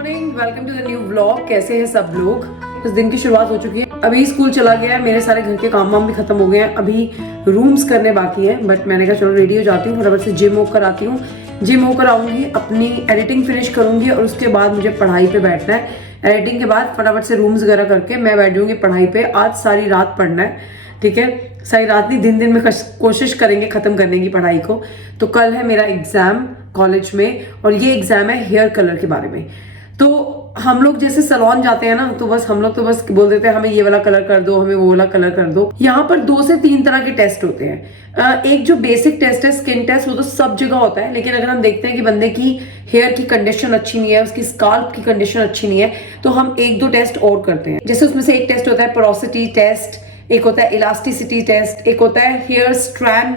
Morning, welcome to the new vlog. कैसे हैं सब लोग? बस दिन की शुरुआत हो चुकी है। अभी स्कूल चला गया है, मेरे सारे घर के काम वाम भी खत्म हो गए हैं। अभी रूम्स करने बाकी है, बट मैंने कहा चलो रेडी हो जाती हूँ, फटाफट से जिम होकर आती हूँ। जिम होकर आऊंगी, अपनी एडिटिंग फिनिश करूंगी और उसके बाद मुझे पढ़ाई पे बैठना है। एडिटिंग के बाद फटाफट से रूम्स वगैरह करके मैं बैठ जाऊंगी पढ़ाई पे। आज सारी रात पढ़ना है, ठीक है? सारी रात नहीं, दिन दिन में कोशिश करेंगे खत्म करने की पढ़ाई को। तो कल है मेरा एग्जाम कॉलेज में, और ये एग्जाम है हेयर कलर के बारे में। तो हम लोग जैसे सैलून जाते हैं ना, तो बस हम लोग तो बस बोल देते हैं हमें ये वाला कलर कर दो, हमें वो वाला कलर कर दो। यहाँ पर 2 से 3 तरह के टेस्ट होते हैं। एक जो बेसिक टेस्ट है स्किन टेस्ट, वो तो सब जगह होता है, लेकिन अगर हम देखते हैं कि बंदे की हेयर की कंडीशन अच्छी नहीं है, उसकी स्काल्प की कंडीशन अच्छी नहीं है, तो हम 1-2 टेस्ट और करते हैं। जैसे उसमें से एक टेस्ट होता है पोरोसिटी टेस्ट, एक होता है इलास्टिसिटी टेस्ट, एक होता है हेयर स्ट्रैंड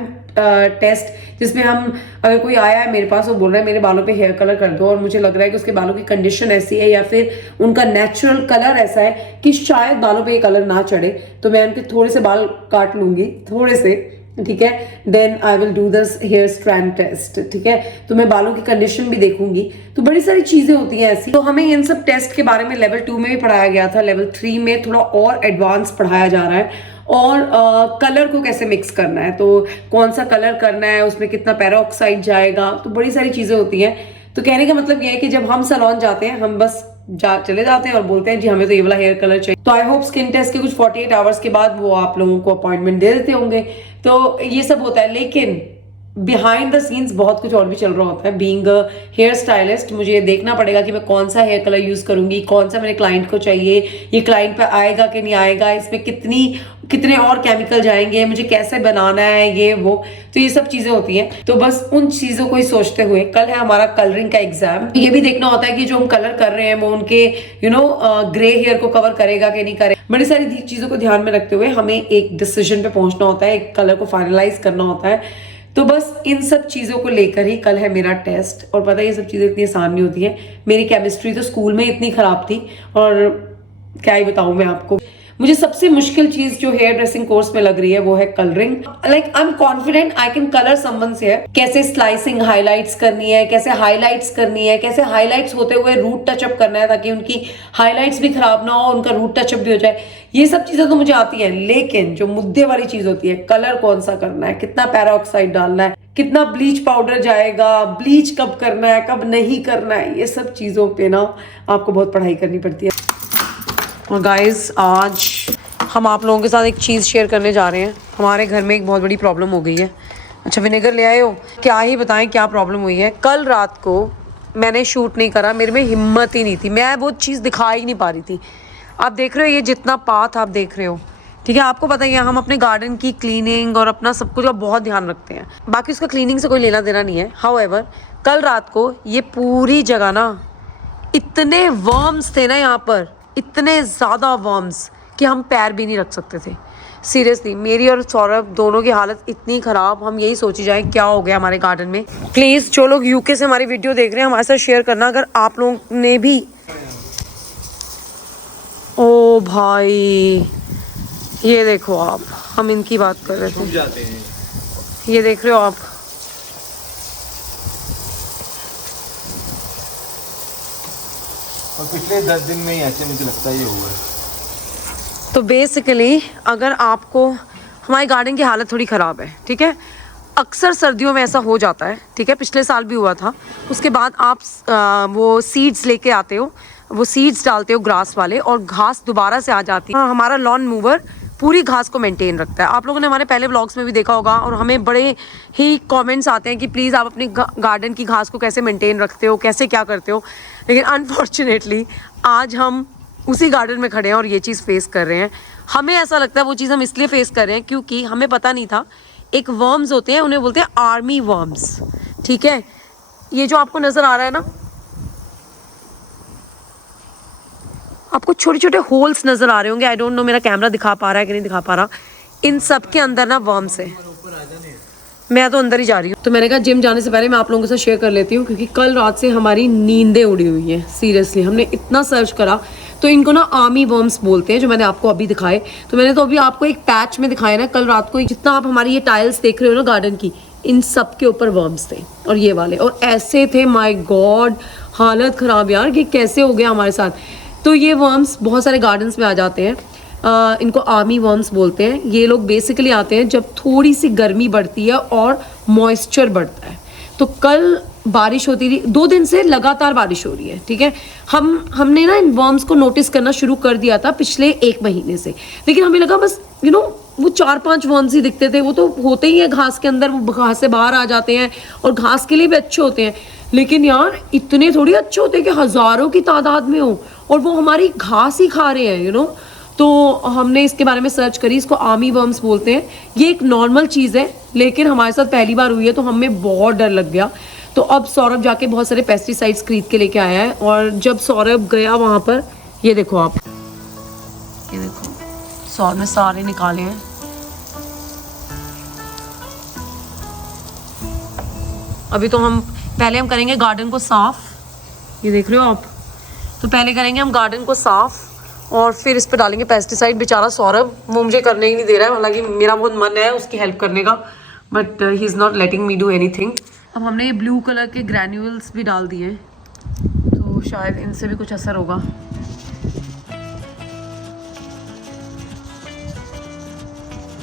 टेस्ट, जिसमें हम अगर कोई आया है मेरे पास और बोल रहा है मेरे बालों पे हेयर कलर कर दो, और मुझे लग रहा है कि उसके बालों की कंडीशन ऐसी है या फिर उनका नेचुरल कलर ऐसा है कि शायद बालों पे ये कलर ना चढ़े, तो मैं उनके थोड़े से बाल काट लूंगी, थोड़े से, ठीक है? Then I will do this hair strand test, ठीक है? तो मैं बालों की कंडीशन भी देखूंगी। तो बड़ी सारी चीजें होती हैं ऐसी। तो हमें इन सब टेस्ट के बारे में लेवल 2 में भी पढ़ाया गया था, लेवल 3 में थोड़ा और एडवांस पढ़ाया जा रहा है। और कलर को कैसे मिक्स करना है, तो कौन सा कलर करना है, उसमें कितना पेरोक्साइड जाएगा, तो बड़ी सारी चीजें होती हैं। तो कहने का मतलब ये है कि जब हम सैलून जाते हैं, हम बस चले जाते हैं और बोलते हैं जी हमें तो ये वाला हेयर कलर चाहिए। तो आई होप स्किन टेस्ट के कुछ 48 आवर्स के बाद वो आप लोगों को अपॉइंटमेंट दे देते होंगे। तो ये सब होता है, लेकिन बिहाइंड द सीन्स बहुत कुछ और भी चल रहा होता है। बीइंग अ हेयर स्टाइलिस्ट, मुझे ये देखना पड़ेगा कि मैं कौन सा हेयर कलर यूज करूंगी, कौन सा मेरे क्लाइंट को चाहिए, ये क्लाइंट पे आएगा कि नहीं आएगा, इसमें कितने और केमिकल जाएंगे, मुझे कैसे बनाना है, ये वो। तो ये सब चीजें होती हैं। तो बस उन चीजों को ही सोचते हुए कल है हमारा कलरिंग का एग्जाम। ये भी देखना होता है कि जो हम कलर कर रहे हैं वो उनके ग्रे हेयर को कवर करेगा कि नहीं करेगा। बड़ी सारी चीजों को ध्यान में रखते हुए हमें एक डिसीजन पे पहुंचना होता है, एक कलर को फाइनलाइज करना होता है। तो बस इन सब चीज़ों को लेकर ही कल है मेरा टेस्ट। और पता है ये सब चीज़ें इतनी आसान नहीं होती हैं। मेरी केमिस्ट्री तो स्कूल में इतनी ख़राब थी, और क्या ही बताऊँ मैं आपको। मुझे सबसे मुश्किल चीज जो हेयर ड्रेसिंग कोर्स में लग रही है वो है colouring. Like I am confident I can colour someone's hair. कैसे स्लाइसिंग हाइलाइट्स करनी है, कैसे हाइलाइट्स करनी है, कैसे हाइलाइट्स होते हुए रूट टचअप करना है ताकि उनकी हाइलाइट्स भी खराब ना हो, उनका रूट टचअप भी हो जाए। ये सब चीजें तो मुझे आती है, लेकिन जो मुद्दे वाली चीज होती है, कलर कौन सा करना है, कितना पेरोक्साइड डालना है, कितना ब्लीच पाउडर जाएगा, ब्लीच कब करना है, कब नहीं करना है, ये सब चीजों पे ना आपको बहुत पढ़ाई करनी पड़ती है। और गाइस, आज हम आप लोगों के साथ एक चीज़ शेयर करने जा रहे हैं। हमारे घर में एक बहुत बड़ी प्रॉब्लम हो गई है। अच्छा, विनेगर ले आए हो? क्या ही बताएं क्या प्रॉब्लम हुई है। कल रात को मैंने शूट नहीं करा, मेरे में हिम्मत ही नहीं थी, मैं वो चीज़ दिखा ही नहीं पा रही थी। आप देख रहे हो ये जितना पाथ आप देख रहे हो, ठीक है? आपको पता ही है हम अपने गार्डन की क्लीनिंग और अपना सब कुछ का बहुत ध्यान रखते हैं। बाकी उसका क्लीनिंग से कोई लेना देना नहीं है। हाउएवर, कल रात को ये पूरी जगह ना, इतने वर्म्स थे ना यहाँ पर, इतने ज़्यादा वर्म्स कि हम पैर भी नहीं रख सकते थे। सीरियसली मेरी और सौरभ दोनों की हालत इतनी ख़राब, हम यही सोची जाए क्या हो गया हमारे गार्डन में। प्लीज़ जो लोग यूके से हमारी वीडियो देख रहे हैं हमारे साथ शेयर करना, अगर आप लोगों ने भी। ओ भाई, ये देखो आप, हम इनकी बात कर रहे थे, ये देख रहे हो आप। और पिछले 10 दिन में ही ऐसे मुझे लगता है ये हुआ है। तो बेसिकली अगर आपको, हमारे गार्डन की हालत थोड़ी ख़राब है, ठीक है? अक्सर सर्दियों में ऐसा हो जाता है, ठीक है? पिछले साल भी हुआ था। उसके बाद आप वो सीड्स लेके आते हो, वो सीड्स डालते हो ग्रास वाले, और घास दोबारा से आ जाती है। हाँ, हमारा लॉन मूवर पूरी घास को मेंटेन रखता है। आप लोगों ने हमारे पहले व्लॉग्स में भी देखा होगा, और हमें बड़े ही कमेंट्स आते हैं कि प्लीज़ आप अपने गार्डन की घास को कैसे मेंटेन रखते हो, कैसे क्या करते हो। लेकिन अनफॉर्चुनेटली आज हम उसी गार्डन में खड़े हैं और ये चीज़ फेस कर रहे हैं। हमें ऐसा लगता है वो चीज़ हम इसलिए फेस कर रहे हैं क्योंकि हमें पता नहीं था, एक वर्म्स होते हैं, उन्हें बोलते हैं आर्मी वर्म्स, ठीक है? ये जो आपको नज़र आ रहा है ना, आपको छोटे छोटे होल्स नज़र आ रहे होंगे। आई डोंट नो मेरा कैमरा दिखा पा रहा है कि नहीं दिखा पा रहा। इन सब के अंदर ना वर्म्स है। मैं तो अंदर ही जा रही हूँ। तो मैंने कहा जिम जाने से पहले मैं आप लोगों के साथ शेयर कर लेती हूँ, क्योंकि कल रात से हमारी नींदें उड़ी हुई हैं। सीरियसली हमने इतना सर्च करा, तो इनको ना आर्मी वर्म्स बोलते हैं, जो मैंने आपको अभी दिखाए। तो मैंने तो अभी आपको एक पैच में दिखाया ना कल रात को। जितना आप हमारी ये टाइल्स देख रहे हो ना गार्डन की, इन सब के ऊपर वर्म्स थे, और ये वाले, और ऐसे थे, माय गॉड, हालत ख़राब यार, कि कैसे हो गया हमारे साथ। तो ये वर्म्स बहुत सारे गार्डन्स में आ जाते हैं। इनको आर्मी वर्म्स बोलते हैं। ये लोग बेसिकली आते हैं जब थोड़ी सी गर्मी बढ़ती है और मॉइस्चर बढ़ता है। तो कल बारिश होती थी, 2 दिन से लगातार बारिश हो रही है, ठीक है। हमने ना इन वर्म्स को नोटिस करना शुरू कर दिया था पिछले 1 महीने से, लेकिन हमें लगा बस वो 4-5 वर्म्स ही दिखते थे। वो तो होते ही हैं घास के अंदर, वो घास से बाहर आ जाते हैं और घास के लिए भी अच्छे होते हैं। लेकिन यार इतने थोड़ी अच्छे होते हैं कि हज़ारों की तादाद में हो और वो हमारी घास ही खा रहे हैं। तो हमने इसके बारे में सर्च करी, इसको आर्मी वर्म्स बोलते हैं। ये एक नॉर्मल चीज़ है, लेकिन हमारे साथ पहली बार हुई है तो हमें बहुत डर लग गया। तो अब सौरभ जाके बहुत सारे पेस्टिसाइड्स खरीद के लेके आया है। और जब सौरभ गया वहाँ पर, ये देखो आप, ये देखो सौरभ ने सारे निकाले हैं। अभी तो पहले हम करेंगे गार्डन को साफ, ये देख रहे हो आप। तो पहले करेंगे हम गार्डन को साफ और फिर इस पे डालेंगे पेस्टिसाइड। बेचारा सौरभ वो मुझे करने ही नहीं दे रहा है, हालांकि मेरा बहुत मन है उसकी हेल्प करने का, but he is not letting me do anything. अब हमने ये ब्लू कलर के ग्रैन्यूल्स भी डाल दिए हैं, तो शायद इनसे भी कुछ असर होगा।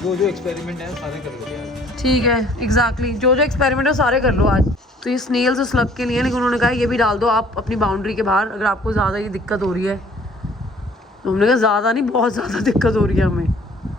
जो एक्सपेरिमेंट है सारे कर लो यार। ठीक है, एग्जैक्टली जो एक्सपेरिमेंट है सारे कर लो आज। तो ये स्नेल्स उस लग के लिए, लेकिन उन्होंने कहा ये भी डाल दो आप अपनी बाउंड्री के बाहर, अगर आपको ज़्यादा ये दिक्कत हो रही है। तो हमने कहा ज़्यादा नहीं, बहुत ज़्यादा दिक्कत हो रही है हमें।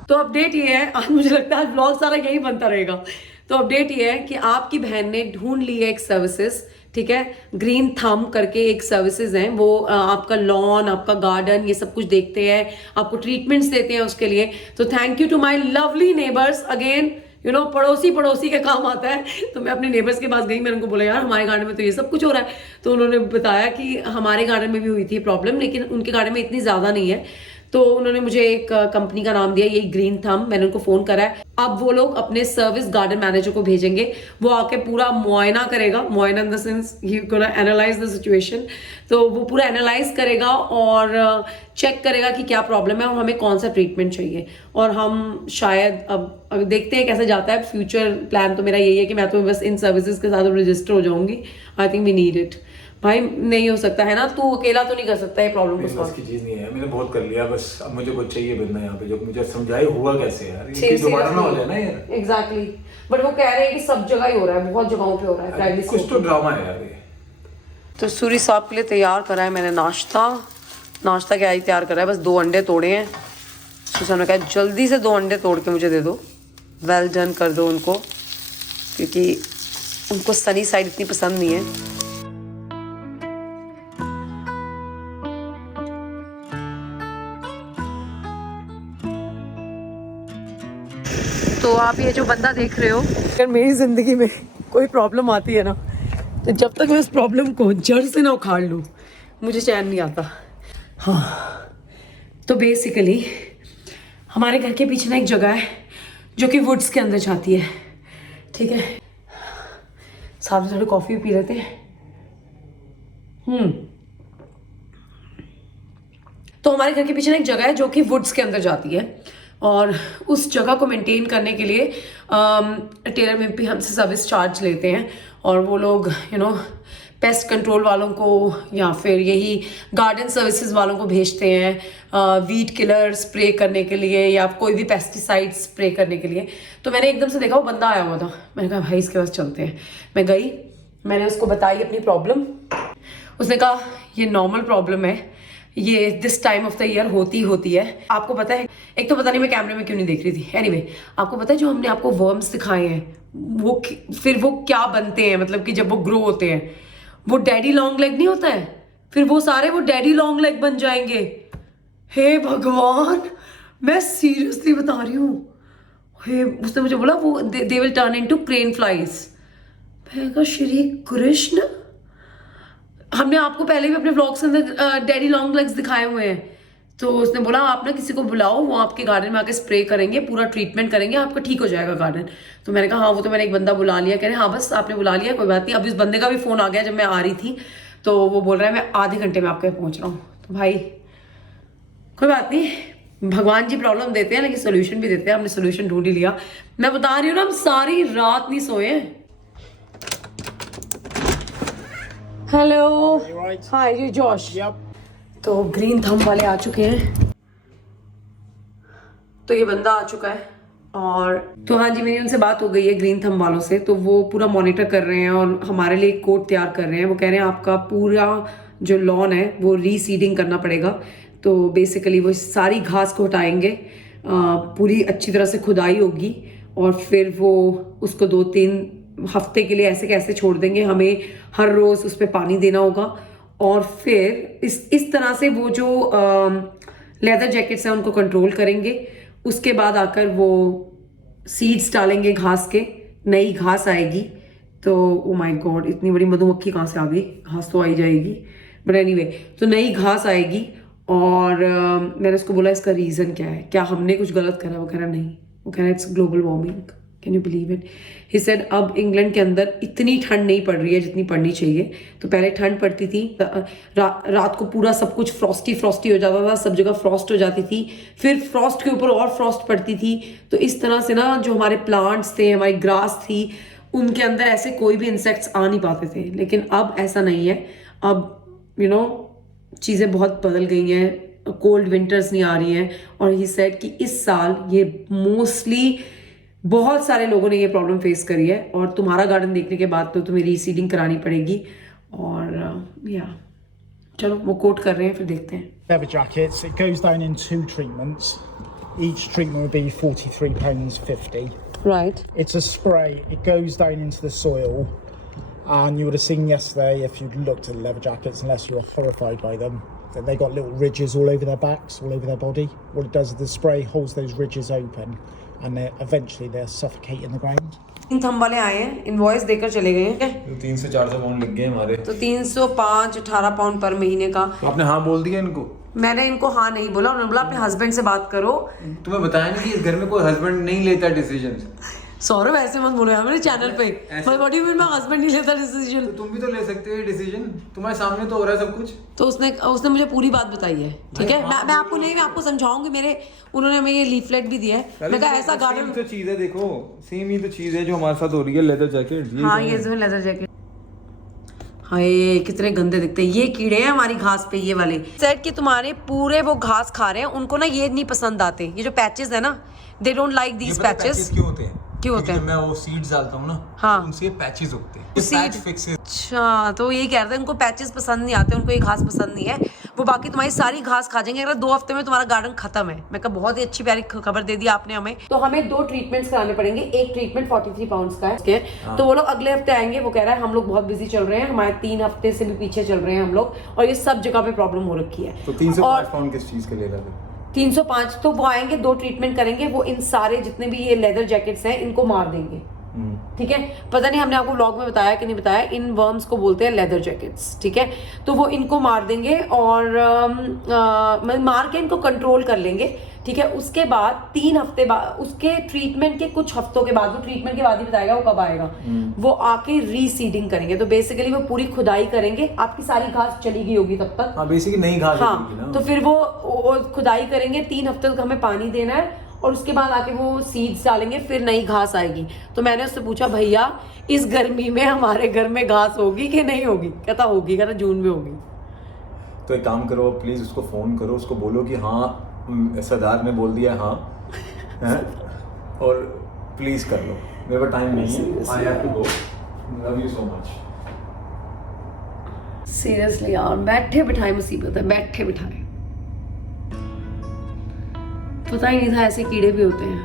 तो अपडेट ये है, आज मुझे लगता है ब्लॉग सारा यही बनता रहेगा। तो अपडेट ये है कि आपकी बहन ने ढूंढ ली है एक सर्विसेज, ठीक है। ग्रीन थंब करके एक सर्विसेज हैं, वो आपका लॉन, आपका गार्डन, ये सब कुछ देखते हैं, आपको ट्रीटमेंट्स देते हैं उसके लिए। तो thank you to my lovely neighbours again. पड़ोसी के काम आता है। तो मैं अपने नेबर्स के पास गई, मैंने उनको बोला यार हमारे गार्डन में तो ये सब कुछ हो रहा है। तो उन्होंने बताया कि हमारे गार्डन में भी हुई थी प्रॉब्लम, लेकिन उनके गार्डन में इतनी ज़्यादा नहीं है। तो उन्होंने मुझे एक कंपनी का नाम दिया, ये ग्रीन थंब। मैंने उनको फ़ोन करा है। अब वो लोग अपने सर्विस गार्डन मैनेजर को भेजेंगे, वो आके पूरा मुआयना करेगा। मुआयना in the sense he gonna analyse the situation. तो वो पूरा एनालाइज करेगा और चेक करेगा कि क्या प्रॉब्लम है और हमें कौन सा ट्रीटमेंट चाहिए। और हम शायद अब देखते हैं कैसे जाता है। फ्यूचर प्लान तो मेरा यही है कि मैं तो बस इन सर्विसेज के साथ रजिस्टर हो जाऊंगी। I think we need it. भाई नहीं हो सकता है ना, तू अकेला तो नहीं कर सकता ये प्रॉब्लम को सॉल्व। की चीज नहीं है, मैंने बहुत कर लिया, बस अब मुझे कुछ चाहिए बंदा यहाँ पे जो मुझे समझाए हुआ कैसे यार, ये दोबारा ना हो जाए ना यार। एग्जैक्टली, बट वो कह रहे हैं कि सब जगह ही हो रहा है, बहुत जगहों पे हो रहा है प्राइवेट। कुछ तो ड्रामा है यार ये। तो सूरी साहब के लिए तैयार करा है मैंने नाश्ता क्या ही तैयार करा है, बस 2 अंडे तोड़े हैं। तो सर ने कहा जल्दी से 2 अंडे तोड़ के मुझे दे दो, वेल डन कर दो उनको, क्योंकि उनको सनी साइड इतनी पसंद नहीं है। तो आप ये जो बंदा देख रहे हो, अगर मेरी ज़िंदगी में कोई प्रॉब्लम आती है ना, तो जब तक मैं उस प्रॉब्लम को जड़ से ना उखाड़ लूँ मुझे चैन नहीं आता। हाँ, तो बेसिकली हमारे घर के पीछे ना एक जगह है जो कि वुड्स के अंदर जाती है, ठीक है। साथ में थोड़ी कॉफ़ी भी पी लेते हैं। तो हमारे घर के पीछे ना एक जगह है जो कि वुड्स के अंदर जाती है, और उस जगह को मेंटेन करने के लिए टेलर में भी हमसे सर्विस चार्ज लेते हैं। और वो लोग पेस्ट कंट्रोल वालों को या फिर यही गार्डन सर्विसेज वालों को भेजते हैं वीड किलर स्प्रे करने के लिए या कोई भी पेस्टिसाइड स्प्रे करने के लिए। तो मैंने एकदम से देखा वो बंदा आया हुआ था, मैंने कहा भाई इसके पास चलते हैं। मैं गई, मैंने उसको बताई अपनी प्रॉब्लम। उसने कहा ये नॉर्मल प्रॉब्लम है, ये this time of the year होती है। आपको पता है, एक तो पता नहीं मैं कैमरे में क्यों नहीं देख रही थी। एनीवे, आपको पता है जो हमने आपको वर्म्स दिखाए हैं वो फिर वो क्या बनते हैं, मतलब कि जब वो ग्रो होते हैं वो डैडी लॉन्ग लेग नहीं होता है, फिर वो सारे वो डैडी लॉन्ग लेग बन जाएंगे। हे भगवान, मैं सीरियसली बता रही हूँ। हे, उसने मुझे बोला वो they will turn into crane flies. मैं कहा श्री कृष्ण, हमने आपको पहले भी अपने व्लॉग्स के अंदर डैडी लॉन्ग लेग्स दिखाए हुए हैं। तो उसने बोला आप ना किसी को बुलाओ, वो आपके गार्डन में आके स्प्रे करेंगे, पूरा ट्रीटमेंट करेंगे, आपका ठीक हो जाएगा गार्डन। तो मैंने कहा हाँ, वो तो मैंने एक बंदा बुला लिया। कह रहे हाँ बस आपने बुला लिया, कोई बात नहीं। अब इस बंदे का भी फ़ोन आ गया जब मैं आ रही थी, तो वो बोल रहा है मैं आधे घंटे में आपके यहाँ पहुँच रहा हूँ। तो भाई कोई बात नहीं, भगवान जी प्रॉब्लम देते हैं लेकिन सोल्यूशन भी देते हैं। हमने सोल्यूशन ढूंढ ही लिया। मैं बता रही हूँ ना, हम सारी रात नहीं सोए। Hello You right? हाय ये जॉश Yep. तो ग्रीन थंब वाले आ चुके हैं, तो ये बंदा आ चुका है और तो हाँ जी मेरी उनसे बात हो गई है ग्रीन थंब वालों से, तो वो पूरा मॉनिटर कर रहे हैं और हमारे लिए एक कोड तैयार कर रहे हैं। वो कह रहे हैं आपका पूरा जो लॉन है वो रीसीडिंग करना पड़ेगा, तो बेसिकली वो सारी घास को हटाएंगे, पूरी अच्छी तरह से खुदाई होगी और फिर वो उसको 2-3 हफ्ते के लिए ऐसे कैसे छोड़ देंगे। हमें हर रोज उस पर पानी देना होगा और फिर इस तरह से वो जो लेदर जैकेट्स हैं उनको कंट्रोल करेंगे। उसके बाद आकर वो सीड्स डालेंगे घास के, नई घास आएगी। तो ओ माय गॉड इतनी बड़ी मधुमक्खी कहाँ से आ गई, घास तो आई जाएगी बट एनीवे तो नई घास आएगी। और मैंने उसको बोला इसका रीज़न क्या है, क्या हमने कुछ गलत करा। वो कह रहा नहीं, वो कह रहा है it's global warming, can you believe it. He said अब इंग्लैंड के अंदर इतनी ठंड नहीं पड़ रही है जितनी पड़नी चाहिए। तो पहले ठंड पड़ती थी, रात को पूरा सब कुछ फ्रॉस्टी हो जाता था, सब जगह फ्रॉस्ट हो जाती थी, फिर फ्रॉस्ट के ऊपर और फ्रॉस्ट पड़ती थी। तो इस तरह से ना जो हमारे प्लांट्स थे, हमारी ग्रास थी, उनके अंदर ऐसे कोई भी इंसेक्ट्स आ नहीं पाते थे। लेकिन अब ऐसा नहीं है, अब यू नो चीज़ें बहुत बदल गई हैं, कोल्ड विंटर्स नहीं आ रही हैं। और ही सेड कि इस साल ये मोस्टली बहुत सारे लोगों ने ये प्रॉब्लम फेस करी है और तुम्हारा गार्डन देखने के बाद तो तुम्हें रीसीडिंग करानी पड़ेगी। और या चलो वो कोट कर रहे हैं, फिर देखते हैं। Leather jackets, it goes down in 2 treatments. Each treatment would be £43.50. Right It's a spray, it goes down into the soil. And you would have seen yesterday, if you'd looked at the leather jackets, unless you were horrified by them, that they got little ridges all over their backs, all over their body. What it does is the spray holds those ridges open and eventually they're suffocate in the ground. In thumb वाले आए हैं, invoice देकर चले गए हैं। 300 से 400 pound लग गए हमारे। तो 305 18 पाउंड पर महीने का। तो आपने हाँ बोल दिया इनको? मैंने इनको हाँ नहीं बोला, उन्होंने बोला अपने हस्बैंड से बात करो। तुम्हें बताया नहीं कि इस घर में कोई हस्बैंड नहीं लेता डिसीजन। सौरभ ऐसे मत बोलो यार मेरे चैनल पे। What do you mean my husband नहीं लेता डिसीजन? तो तुम भी तो ले सकते हो डिसीजन, तुम्हारे सामने तो हो रहा है सब कुछ। तो उसने मुझे पूरी बात बताई है, ठीक है। मैं आपको नहीं, मैं आपको समझाऊंगी। उन्होंने हमें ये लीफलेट भी दिया है। मैं कहा ऐसा गार्डन तो चीज है, देखो सेम ही तो चीज है जो हमारे साथ हो रही है, लेदर जैकेट। हाँ ये जो लेदर जैकेट, हाय कितने गंदे दिखते हैं। ये कीड़े हैं हमारी घास पे, ये वाले। सेट कि तुम्हारे पूरे वो घास खा रहे हैं, उनको ना ये नहीं पसंद आते, ये जो पैचेस है ना, they don't like these patches. क्यों होते हैं? क्यों होते हैं? मैं वो सीड्स डालता हूँ ना, हाँ उनसे पैचेस उगते हैं। सीड अच्छा, तो यही कह रहे थे उनको पैचेस पसंद नहीं आते, उनको ये घास पसंद नहीं है। वो बाकी तुम्हारी सारी घास खा जाएंगे अगर 2 हफ्ते में तुम्हारा गार्डन खत्म है। मैं कहा बहुत ही अच्छी प्यारी खबर दे दी आपने हमें। तो हमें 2 ट्रीटमेंट्स कराने पड़ेंगे। एक ट्रीटमेंट 43 पाउंड्स का है। तो वो लोग अगले हफ्ते आएंगे। वो कह रहा है हम लोग बहुत बिजी चल रहे हैं, हमारे 3 हफ्ते से भी पीछे चल रहे हैं हम लोग, और ये सब जगह पे प्रॉब्लम हो रखी है। तो 305 पाउंड किस चीज के ले रहा है? 305 तो वो आएंगे, 2 ट्रीटमेंट करेंगे, वो इन सारे जितने भी ये लेदर जैकेट्स हैं इनको मार देंगे, ठीक है। पता नहीं हमने आपको व्लॉग में बताया कि नहीं बताया, इन वर्म्स को बोलते हैं लेदर जैकेट्स, ठीक है। तो वो इनको मार देंगे और मार के इनको कंट्रोल कर लेंगे, ठीक है। उसके बाद 3 हफ्ते बाद, उसके ट्रीटमेंट के कुछ हफ्तों के बाद, वो ट्रीटमेंट के बाद ही बताएगा वो कब आएगा, वो आके रीसीडिंग करेंगे। तो बेसिकली वो पूरी खुदाई करेंगे, आपकी सारी घास चली गई होगी तब तक। हाँ बेसिकली नई घास होगी ना। तो फिर वो खुदाई करेंगे, 3 हफ्ते तक हमें पानी देना है और उसके बाद आके वो सीड्स डालेंगे, फिर नई घास आएगी। तो मैंने उससे पूछा भैया इस गर्मी में हमारे घर में घास होगी कि नहीं होगी? कहता होगी, कहता जून में होगी। तो एक काम करो प्लीज, उसको फोन करो, उसको बोलो कि हाँ सरदार ने बोल दिया हाँ है? और प्लीज कर लो, मेरे पास टाइम नहीं है, I have to go, love you so much. Seriously यार बैठे बिठाए मुसीबत है, बैठे बिठाए। पता ही नहीं था ऐसे कीड़े भी होते हैं।